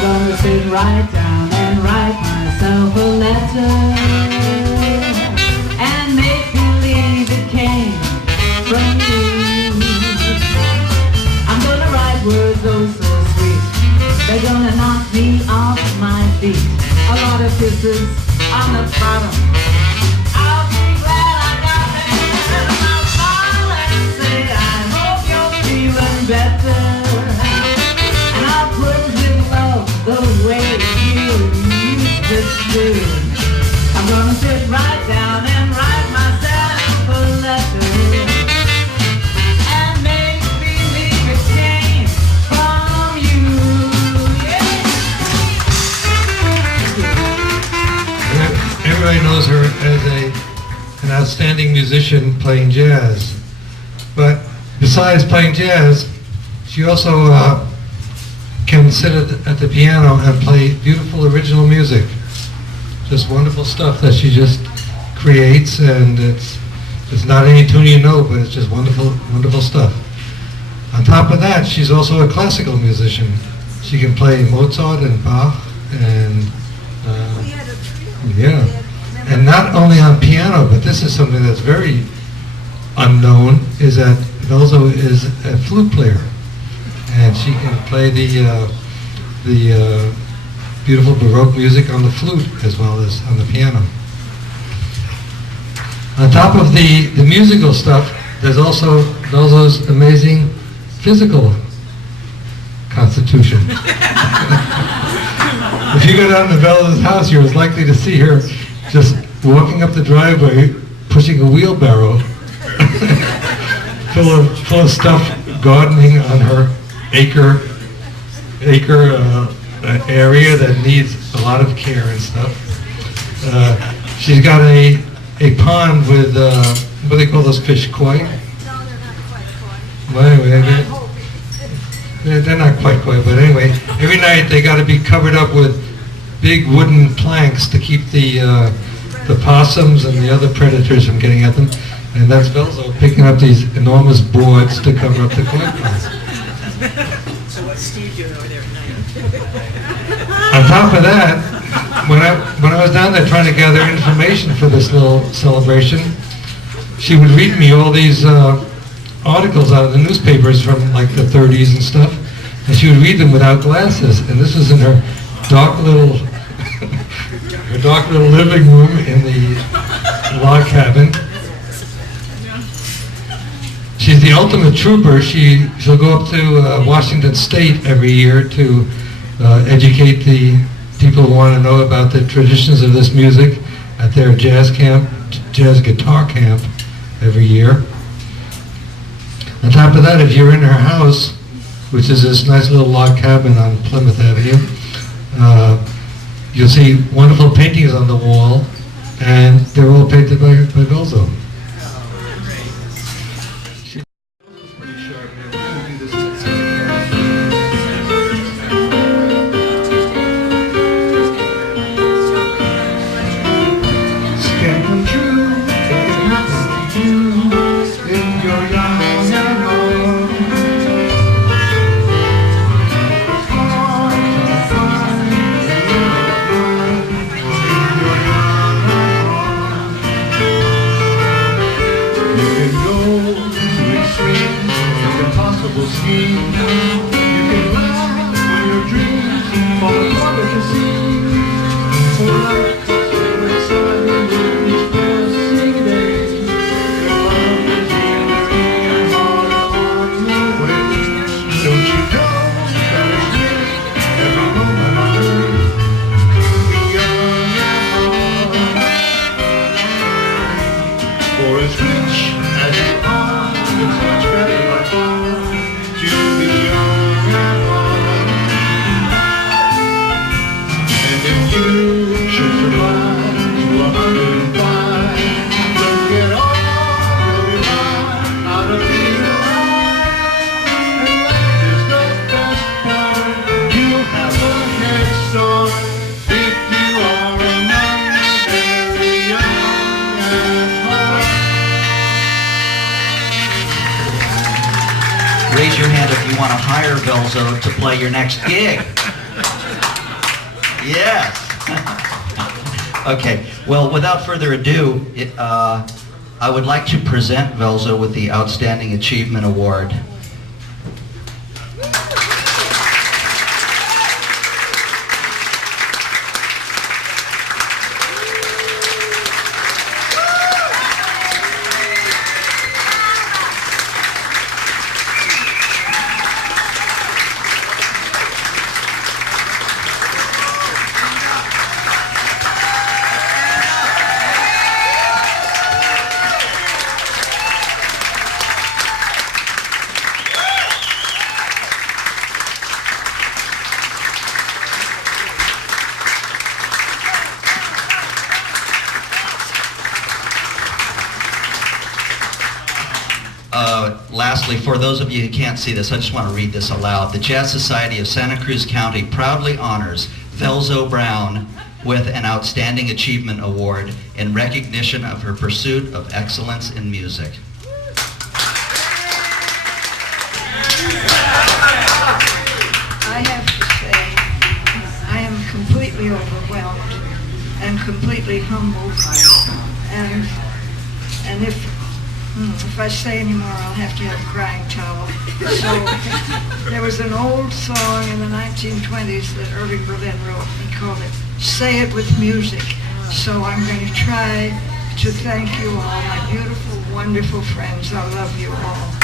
gonna sit right down and write myself a letter and make believe it came from you. I'm gonna write words oh so sweet, they're gonna knock me off my feet. A lot of kisses on the bottom. I'll be glad I got them, and I'll smile and say I hope you're feeling better. And I'll close with love the way you used to do. I'm gonna sit right down and write myself a letter and make believe it came from you. Everybody knows her as an outstanding musician playing jazz. But besides playing jazz, she also can sit at the piano and play beautiful original music. Just wonderful stuff that she just creates, and it's not any tune you know, but it's just wonderful, wonderful stuff. On top of that, she's also a classical musician. She can play Mozart and Bach and yeah. And not only on piano, but this is something that's very unknown, is that Velzoe is a flute player. And she can play the beautiful Baroque music on the flute as well as on the piano. On top of the musical stuff, there's also Velzoe's amazing physical constitution. If you go down to Velzoe's house, you're as likely to see her just walking up the driveway, pushing a wheelbarrow full of stuff, gardening on her acre area that needs a lot of care and stuff. She's got a pond with what do they call those fish? Koi? No, they're not quite koi. Well, anyway, they're not quite koi, but anyway, every night they got to be covered up with big wooden planks to keep the possums and the other predators from getting at them. And that's Velzoe picking up these enormous boards to cover up the koi ponds. So what's Steve doing over there tonight? On top of that, when I was down there trying to gather information for this little celebration, she would read me all these articles out of the newspapers from like the 30s and stuff, and she would read them without glasses. And this was in her dark little living room in the log cabin. She's the ultimate trooper. She'll go up to Washington State every year to educate the people who want to know about the traditions of this music at their jazz guitar camp every year. On top of that, if you're in her house, which is this nice little log cabin on Plymouth Avenue, you'll see wonderful paintings on the wall, and they're all painted by Velzoe. Raise your hand if you want to hire Velzoe to play your next gig. Yes. Okay. Well, without further ado, I would like to present Velzoe with the Outstanding Achievement Award. Lastly, for those of you who can't see this, I just want to read this aloud. The Jazz Society of Santa Cruz County proudly honors Velzoe Brown with an Outstanding Achievement Award in recognition of her pursuit of excellence in music. I have to say, I am completely overwhelmed and completely humbled. And if I say any more, I'll have to have a crying towel. So there was an old song in the 1920s that Irving Berlin wrote. He called it "Say It with Music." So I'm going to try to thank you all, my beautiful, wonderful friends. I love you all.